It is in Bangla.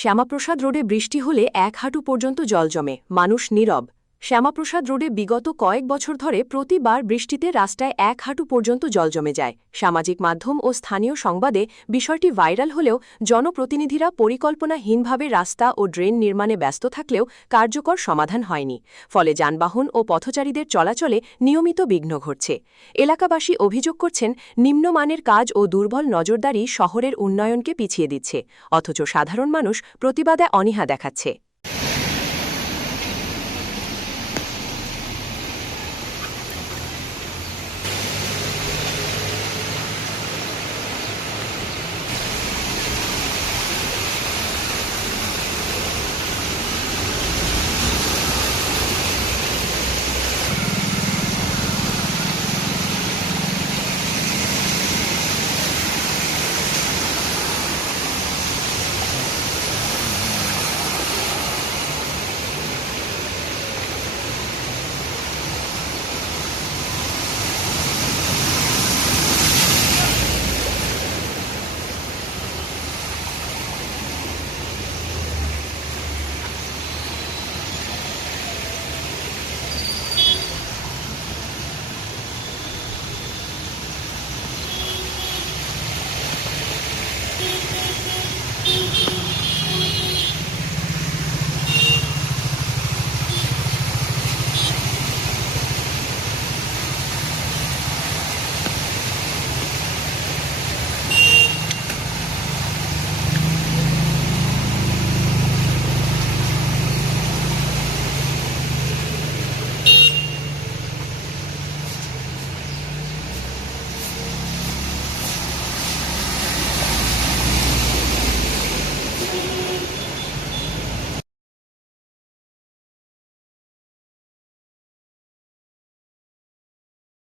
শ্যামাপ্রসাদ রোডে বৃষ্টি হলে এক হাঁটু পর্যন্ত জল জমে, মানুষ নীরব। শ্যামাপ্রসাদ রোডে বিগত কয়েক বছর ধরে প্রতিবার বৃষ্টিতে রাস্তায় এক হাঁটু পর্যন্ত জল জমে যায়। সামাজিক মাধ্যম ও স্থানীয় সংবাদে বিষয়টি ভাইরাল হলেও জনপ্রতিনিধিরা পরিকল্পনাহীনভাবে রাস্তা ও ড্রেন নির্মাণে ব্যস্ত থাকলেও কার্যকর সমাধান হয়নি। ফলে যানবাহন ও পথচারীদের চলাচলে নিয়মিত বিঘ্ন ঘটছে। এলাকাবাসী অভিযোগ করছেন, নিম্নমানের কাজ ও দুর্বল নজরদারি শহরের উন্নয়নকে পিছিয়ে দিচ্ছে, অথচ সাধারণ মানুষ প্রতিবাদে অনীহা দেখাচ্ছে।